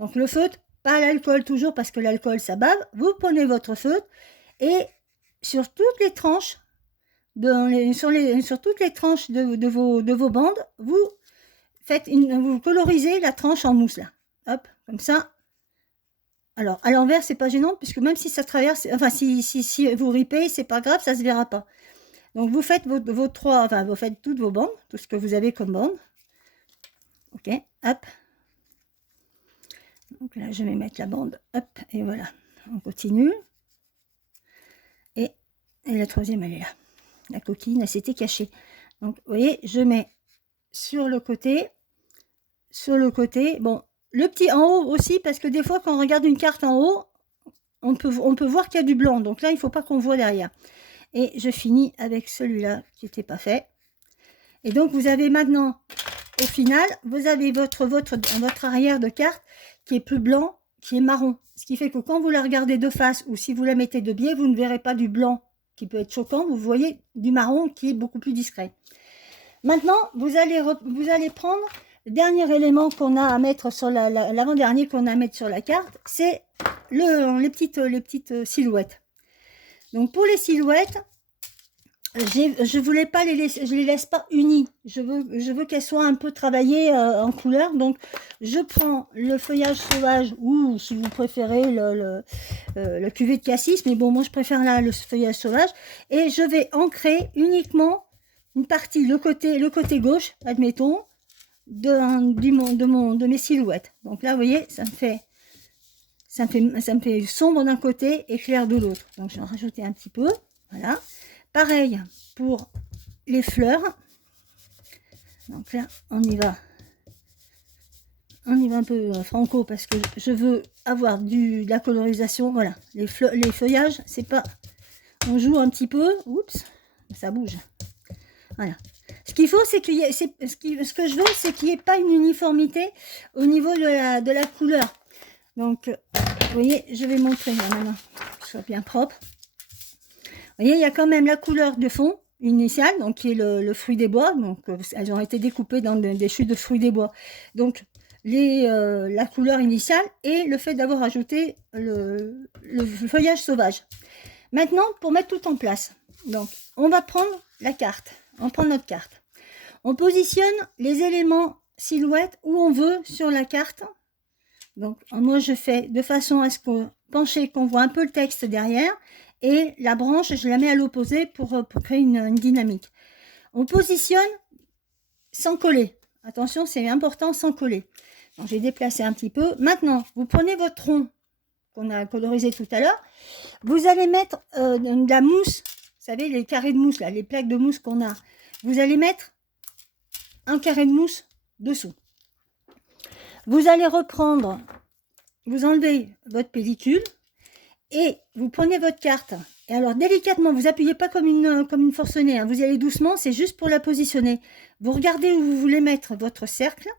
Donc le feutre, pas l'alcool toujours parce que l'alcool ça bave. Vous prenez votre feutre et sur toutes les tranches, sur toutes les tranches de vos bandes, vous vous colorisez la tranche en mousse là. Hop, comme ça. Alors, à l'envers, c'est pas gênant, puisque même si ça traverse, enfin, si vous ripez, c'est pas grave, ça se verra pas. Donc, vous faites vos trois, enfin, vous faites toutes vos bandes, tout ce que vous avez comme bande. Ok, hop. Donc là, je vais mettre la bande, hop, et voilà. On continue. Et la troisième, elle est là. La coquille, elle s'était cachée. Donc, vous voyez, je mets sur le côté, bon, le petit en haut aussi, parce que des fois, quand on regarde une carte en haut, on peut voir qu'il y a du blanc. Donc là, il ne faut pas qu'on voit derrière. Et je finis avec celui-là qui n'était pas fait. Et donc, vous avez maintenant, au final, vous avez votre arrière de carte qui est plus blanc, qui est marron. Ce qui fait que quand vous la regardez de face ou si vous la mettez de biais, vous ne verrez pas du blanc qui peut être choquant. Vous voyez du marron qui est beaucoup plus discret. Maintenant, vous allez prendre le dernier élément qu'on a à mettre sur l'avant-dernier qu'on a à mettre sur la carte, c'est les petites silhouettes. Donc pour les silhouettes, je voulais pas je les laisse pas unies. Je veux qu'elles soient un peu travaillées en couleur. Donc je prends le feuillage sauvage ou si vous préférez le cuvée de cassis, mais bon moi je préfère là le feuillage sauvage et je vais ancrer uniquement une partie, le côté gauche, admettons, de mes silhouettes. Donc là, vous voyez, ça me fait sombre d'un côté et clair de l'autre. Donc je vais en rajouter un petit peu. Voilà. Pareil pour les fleurs. Donc là, on y va un peu franco parce que je veux avoir de la colorisation. Voilà. Les feuillages, c'est pas... On joue un petit peu. Oups, ça bouge. Voilà. Ce qu'il faut, c'est ce que je veux, c'est qu'il n'y ait pas une uniformité au niveau de la couleur. Donc, vous voyez, je vais montrer là maintenant, que ce soit bien propre. Vous voyez, il y a quand même la couleur de fond initiale, donc qui est le fruit des bois. Donc, elles ont été découpées dans des chutes de fruits des bois. Donc, la couleur initiale et le fait d'avoir ajouté le feuillage sauvage. Maintenant, pour mettre tout en place, donc, on va prendre la carte. On prend notre carte. On positionne les éléments silhouettes où on veut sur la carte. Donc, moi, je fais de façon à ce qu'on voit un peu le texte derrière. Et la branche, je la mets à l'opposé pour créer une dynamique. On positionne sans coller. Attention, c'est important, sans coller. Donc, j'ai déplacé un petit peu. Maintenant, vous prenez votre tronc qu'on a colorisé tout à l'heure. Vous allez mettre de la mousse. Vous savez, les carrés de mousse, là, les plaques de mousse qu'on a. Vous allez mettre un carré de mousse dessous. Vous allez reprendre, vous enlevez votre pellicule et vous prenez votre carte. Et alors délicatement, vous appuyez pas comme une forcenée, hein, vous y allez doucement, c'est juste pour la positionner. Vous regardez où vous voulez mettre votre cercle,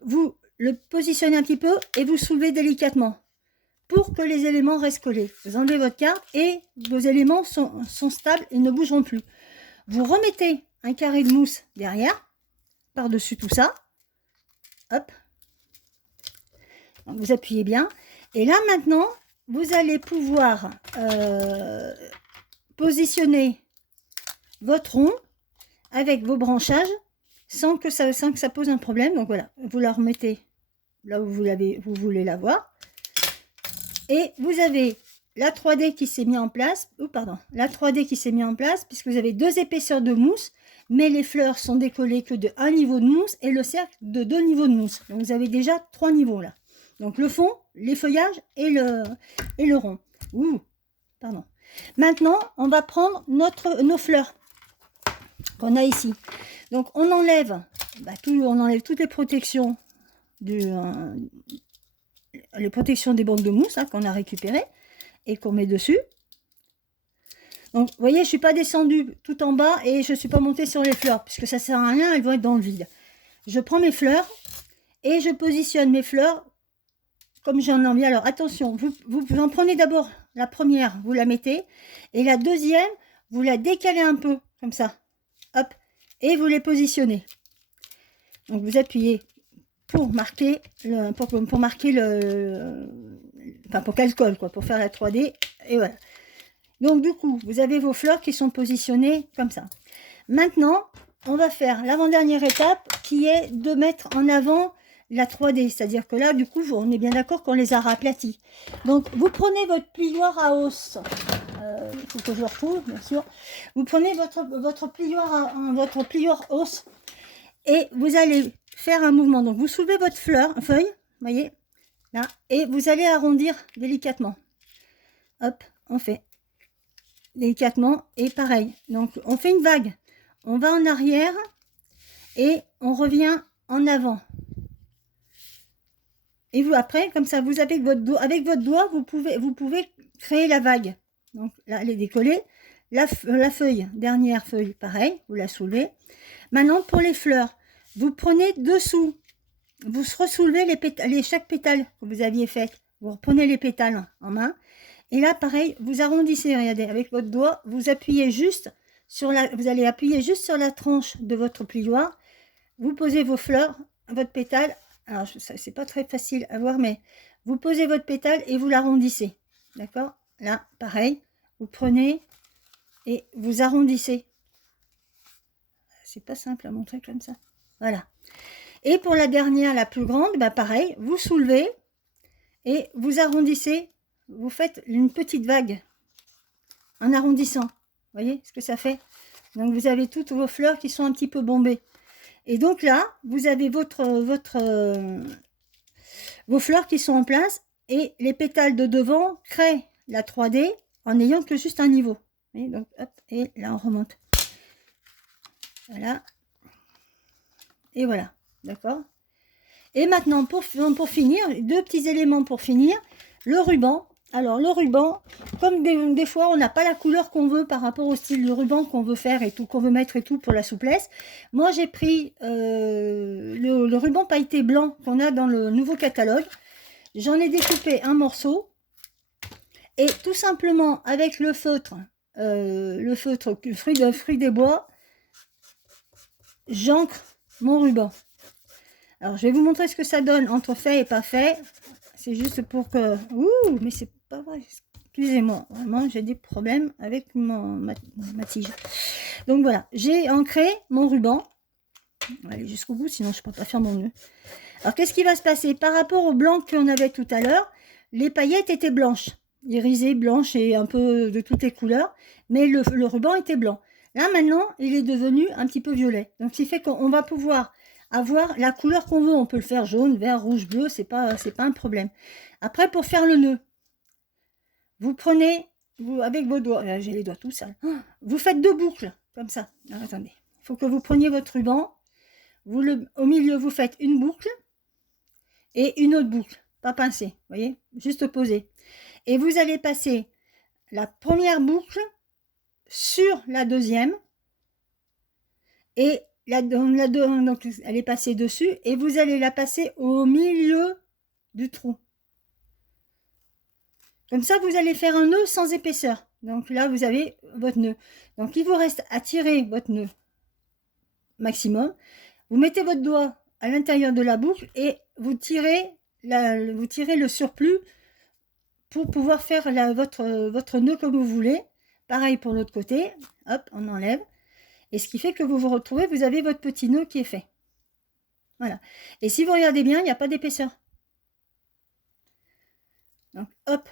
vous le positionnez un petit peu et vous soulevez délicatement pour que les éléments restent collés. Vous enlevez votre carte et vos éléments sont stables et ne bougeront plus. Vous remettez un carré de mousse derrière, par-dessus tout ça. Hop. Donc, vous appuyez bien. Et là, maintenant, vous allez pouvoir positionner votre rond avec vos branchages sans que ça pose un problème. Donc voilà, vous la remettez là où vous voulez la voir. Et vous avez la 3D qui s'est mise en place. La 3D qui s'est mise en place puisque vous avez deux épaisseurs de mousse. Mais les fleurs sont décollées que de un niveau de mousse et le cercle de 2 niveaux de mousse. Donc vous avez déjà 3 niveaux là. Donc le fond, les feuillages et le rond. Pardon. Maintenant, on va prendre nos fleurs qu'on a ici. Donc on enlève, on enlève toutes les protections des bandes de mousse hein, qu'on a récupérées et qu'on met dessus. Donc, vous voyez, je ne suis pas descendue tout en bas et je ne suis pas montée sur les fleurs, puisque ça ne sert à rien, elles vont être dans le vide. Je prends mes fleurs et je positionne mes fleurs comme j'en ai envie. Alors, attention, vous en prenez d'abord la première, vous la mettez, et la deuxième, vous la décalez un peu, comme ça. Hop, et vous les positionnez. Donc, vous appuyez pour marquer pour marquer enfin pour qu'elle colle, quoi, pour faire la 3D. Et voilà. Donc du coup, vous avez vos fleurs qui sont positionnées comme ça. Maintenant, on va faire l'avant-dernière étape qui est de mettre en avant la 3D. C'est-à-dire que là, du coup, on est bien d'accord qu'on les a raplatis. Donc, vous prenez votre plioir à os. Il faut que je le retrouve, bien sûr. Vous prenez votre plioir os et vous allez faire un mouvement. Donc, vous soulevez votre feuille, vous voyez, là, et vous allez arrondir délicatement. Hop, on fait délicatement et pareil. Donc, on fait une vague. On va en arrière et on revient en avant. Et vous, après, comme ça, vous avec votre doigt, vous pouvez créer la vague. Donc là, elle est décollée. La feuille, dernière feuille, pareil, vous la soulevez. Maintenant, pour les fleurs, vous prenez dessous. Vous ressoulevez chaque pétale que vous aviez fait. Vous reprenez les pétales en main. Et là, pareil, vous arrondissez, regardez, avec votre doigt, vous appuyez juste vous allez appuyer juste sur la tranche de votre plioir. Vous posez vos fleurs, votre pétale. Alors, c'est pas très facile à voir, mais vous posez votre pétale et vous l'arrondissez. D'accord? Là, pareil, vous prenez et vous arrondissez. C'est pas simple à montrer comme ça. Voilà. Et pour la dernière, la plus grande, bah pareil, vous soulevez et vous arrondissez. Vous faites une petite vague en arrondissant. Vous voyez ce que ça fait? Donc, vous avez toutes vos fleurs qui sont un petit peu bombées. Et donc là, vous avez vos fleurs qui sont en place et les pétales de devant créent la 3D en n'ayant que juste un niveau. Et donc, hop, et là, on remonte. Voilà. Et voilà, d'accord? Et maintenant, pour finir, deux petits éléments pour finir. Le ruban. Alors, le ruban, comme des fois, on n'a pas la couleur qu'on veut par rapport au style de ruban qu'on veut faire et tout, qu'on veut mettre et tout pour la souplesse. Moi, j'ai pris le ruban pailleté blanc qu'on a dans le nouveau catalogue. J'en ai découpé un morceau. Et tout simplement, avec le feutre fruit des bois, j'ancre mon ruban. Alors, je vais vous montrer ce que ça donne entre fait et pas fait. C'est juste pour que... Ouh, mais c'est pas vrai. Excusez-moi, vraiment, j'ai des problèmes avec ma tige. Donc voilà, j'ai ancré mon ruban. On va aller jusqu'au bout, sinon je ne peux pas faire mon nœud. Alors, qu'est-ce qui va se passer? Par rapport au blanc qu'on avait tout à l'heure, les paillettes étaient blanches. Irisées, blanches et un peu de toutes les couleurs. Mais le ruban était blanc. Là, maintenant, il est devenu un petit peu violet. Donc, ce qui fait qu'on va pouvoir avoir la couleur qu'on veut. On peut le faire jaune, vert, rouge, bleu, c'est pas un problème. Après, pour faire le nœud, vous prenez, avec vos doigts, j'ai les doigts tout sales, vous faites deux boucles, comme ça. Alors, attendez, il faut que vous preniez votre ruban, au milieu, vous faites une boucle et une autre boucle, pas pincée, vous voyez, juste posée. Et vous allez passer la première boucle sur la deuxième et donc elle est passée dessus et vous allez la passer au milieu du trou. Comme ça, vous allez faire un nœud sans épaisseur. Donc là, vous avez votre nœud. Donc il vous reste à tirer votre nœud maximum. Vous mettez votre doigt à l'intérieur de la boucle et vous tirez le surplus pour pouvoir faire votre nœud comme vous voulez. Pareil pour l'autre côté. Hop, on enlève. Et ce qui fait que vous vous retrouvez, vous avez votre petit nœud qui est fait. Voilà. Et si vous regardez bien, il n'y a pas d'épaisseur. Donc, hop.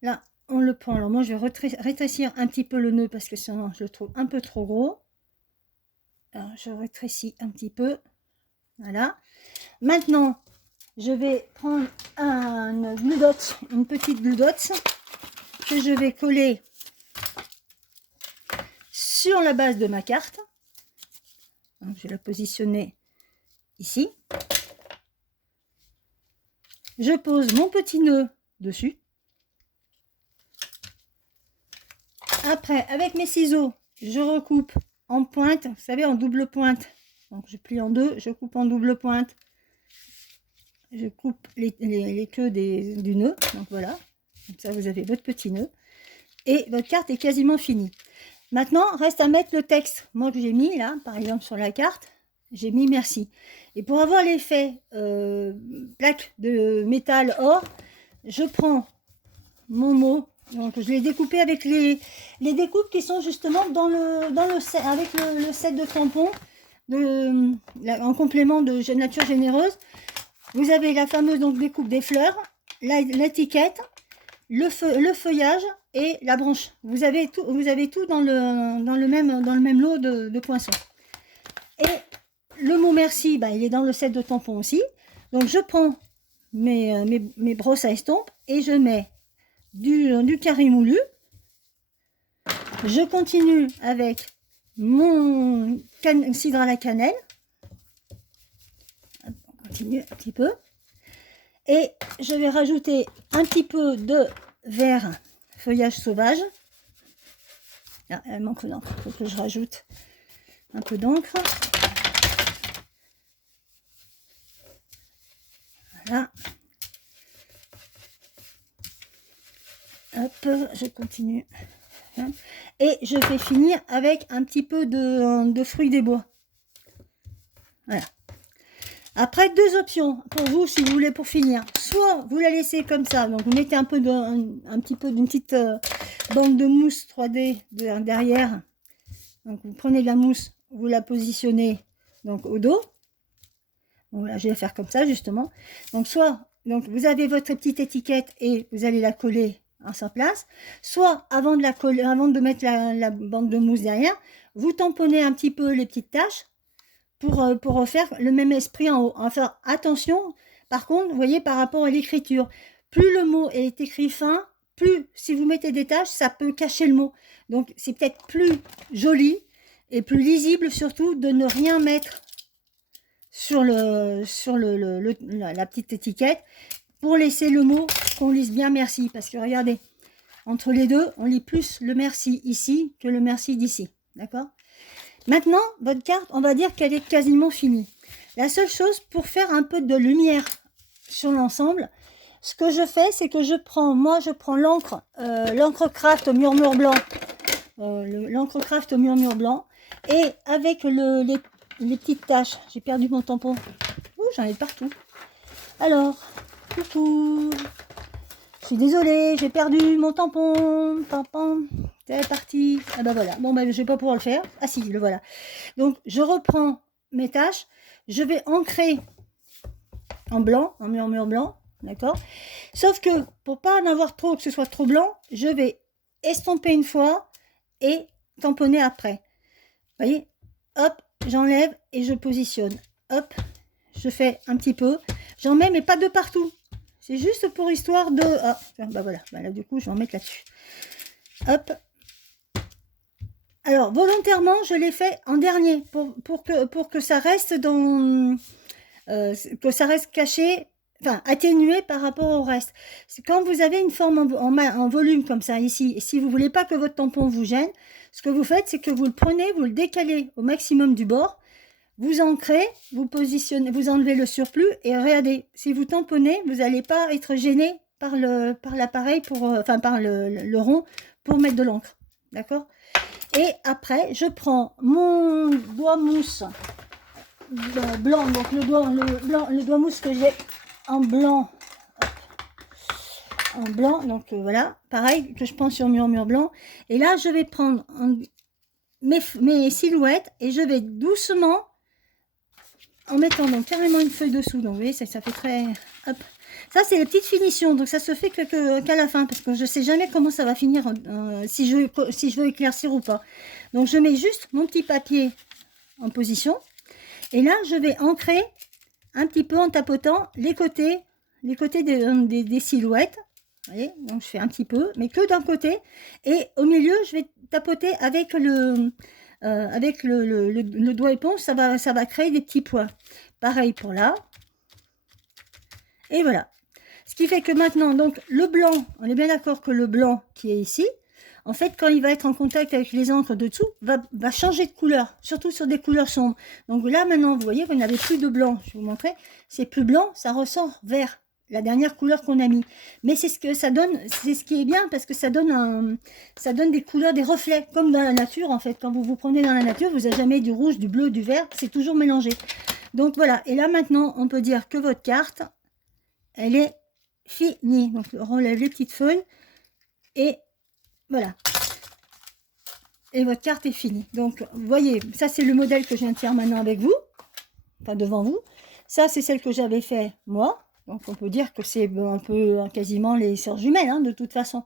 Là, on le prend. Alors, moi, je vais rétrécir un petit peu le nœud parce que sinon, je le trouve un peu trop gros. Alors, je rétrécis un petit peu. Voilà. Maintenant, je vais prendre une petite glue dots que je vais coller sur la base de ma carte. Donc, je vais la positionner ici. Je pose mon petit nœud dessus. Après, avec mes ciseaux, je recoupe en pointe, vous savez, en double pointe. Donc, je plie en deux, je coupe en double pointe. Je coupe les queues du nœud. Donc, voilà. Comme ça, vous avez votre petit nœud. Et votre carte est quasiment finie. Maintenant, reste à mettre le texte. Moi, que j'ai mis là, par exemple, sur la carte. j'ai mis merci. Et pour avoir l'effet plaque de métal or, je prends mon mot. Donc je l'ai découpé avec les découpes qui sont justement dans le set, avec le set de tampons en complément de Nature Généreuse. Vous avez la fameuse donc découpe des fleurs, l'étiquette, le feuillage et la branche. Vous avez tout dans le même lot de poinçons. Et le mot merci, il est dans le set de tampons aussi. Donc je prends mes brosses à estompe et je mets du carré moulu. Je continue avec mon cidre à la cannelle. On continue un petit peu. Et je vais rajouter un petit peu de vert feuillage sauvage. Là, il manque d'encre. Il faut que je rajoute un peu d'encre. Voilà. Hop, je continue. Et je vais finir avec un petit peu de fruits des bois. Voilà. Après, deux options pour vous, si vous voulez, pour finir. Soit vous la laissez comme ça, donc vous mettez un petit peu d'une petite bande de mousse 3D derrière. Donc vous prenez de la mousse, vous la positionnez donc au dos. Bon, voilà, je vais faire comme ça justement. Donc donc vous avez votre petite étiquette et vous allez la coller à sa place. Soit avant de mettre la bande de mousse derrière, vous tamponnez un petit peu les petites taches. Pour refaire le même esprit en haut. Enfin, attention, par contre, vous voyez, par rapport à l'écriture, plus le mot est écrit fin, plus, si vous mettez des taches, ça peut cacher le mot. Donc, c'est peut-être plus joli et plus lisible, surtout, de ne rien mettre sur la petite étiquette pour laisser le mot qu'on lise bien merci. Parce que, regardez, entre les deux, on lit plus le merci ici que le merci d'ici. D'accord ? Maintenant, votre carte, on va dire qu'elle est quasiment finie. La seule chose, pour faire un peu de lumière sur l'ensemble, ce que je fais, c'est que je prends l'encre Craft au murmure blanc. L'encre Craft au murmure blanc. Et avec les petites taches, j'ai perdu mon tampon. Ouh, j'en ai partout. Alors, coucou. Je suis désolée, j'ai perdu mon tampon. C'est parti. Ah ben voilà. Bon, je vais pas pouvoir le faire. Ah si, le voilà. Donc, je reprends mes tâches. Je vais ancrer en blanc, en murmure blanc. D'accord. Sauf que, pour pas en avoir trop, que ce soit trop blanc, je vais estomper une fois et tamponner après. Vous voyez? Hop, j'enlève et je positionne. Hop, je fais un petit peu. J'en mets, mais pas de partout. C'est juste pour histoire de... Ah, bah voilà. Bah là, du coup, je vais en mettre là-dessus. Hop. Alors, volontairement, je l'ai fait en dernier pour que ça reste dans... que ça reste caché, enfin, atténué par rapport au reste. Quand vous avez une forme en volume comme ça, ici, et si vous ne voulez pas que votre tampon vous gêne, ce que vous faites, c'est que vous le prenez, vous le décalez au maximum du bord, vous ancrez, vous positionnez, vous enlevez le surplus et regardez, si vous tamponnez, vous n'allez pas être gêné par l'appareil, par le rond pour mettre de l'encre. D'accord? Et après, je prends mon doigt mousse blanc, donc le doigt mousse que j'ai en blanc. En blanc, donc voilà, pareil, que je prends sur murmure blanc. Et là, je vais prendre mes silhouettes et je vais doucement, en mettant donc carrément une feuille dessous. Donc vous voyez, ça fait très... Hop. Ça, c'est les petites finitions, donc ça se fait qu'à la fin, parce que je ne sais jamais comment ça va finir, si je veux éclaircir ou pas. Donc je mets juste mon petit papier en position. Et là, je vais ancrer un petit peu en tapotant les côtés des silhouettes. Vous voyez, donc je fais un petit peu, mais que d'un côté. Et au milieu, je vais tapoter avec le doigt éponge, ça va créer des petits points. Pareil pour là. Et voilà. Ce qui fait que maintenant, donc le blanc, on est bien d'accord que le blanc qui est ici, en fait, quand il va être en contact avec les encres de dessous, va changer de couleur, surtout sur des couleurs sombres. Donc là, maintenant, vous voyez, vous n'avez plus de blanc. Je vais vous montrer. C'est plus blanc, ça ressort vert. la dernière couleur qu'on a mis. Mais c'est ce que ça donne, c'est ce qui est bien parce que ça donne des couleurs, des reflets, comme dans la nature en fait. Quand vous vous promenez dans la nature, vous n'avez jamais du rouge, du bleu, du vert, c'est toujours mélangé. Donc voilà, et là maintenant, on peut dire que votre carte, elle est finie. Donc on relève les petites feuilles et voilà. Et votre carte est finie. Donc vous voyez, ça c'est le modèle que je viens de faire maintenant avec vous, enfin devant vous. Ça c'est celle que j'avais fait moi. Donc on peut dire que c'est un peu quasiment les sœurs jumelles, hein, de toute façon.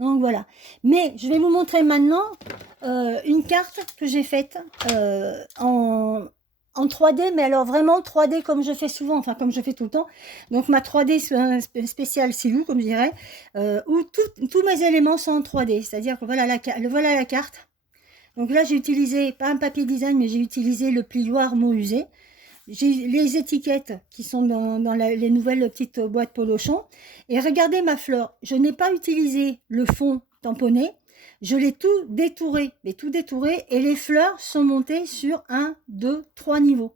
Donc voilà. Mais je vais vous montrer maintenant une carte que j'ai faite en 3D, mais alors vraiment 3D comme je fais souvent, enfin comme je fais tout le temps. Donc ma 3D spéciale Silou, comme je dirais, où tous mes éléments sont en 3D. C'est-à-dire que voilà la carte. Donc là j'ai utilisé, pas un papier design, mais j'ai utilisé le plioir mot usé. J'ai les étiquettes qui sont dans les nouvelles petites boîtes Polochon. Et regardez ma fleur. Je n'ai pas utilisé le fond tamponné. Je l'ai tout détouré. Mais tout détouré. Et les fleurs sont montées sur 1, 2, 3 niveaux.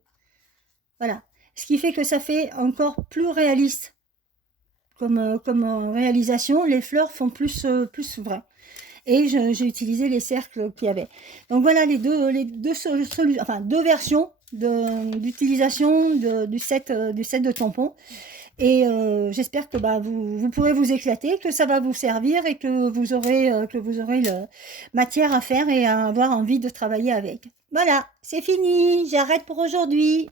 Voilà. Ce qui fait que ça fait encore plus réaliste. Comme réalisation, les fleurs font plus vrai. Et j'ai utilisé les cercles qu'il y avait. Donc voilà les deux versions d'utilisation du set de tampons. Et j'espère que vous pourrez vous éclater, que ça va vous servir et que vous aurez matière à faire et à avoir envie de travailler avec. Voilà, c'est fini, j'arrête pour aujourd'hui.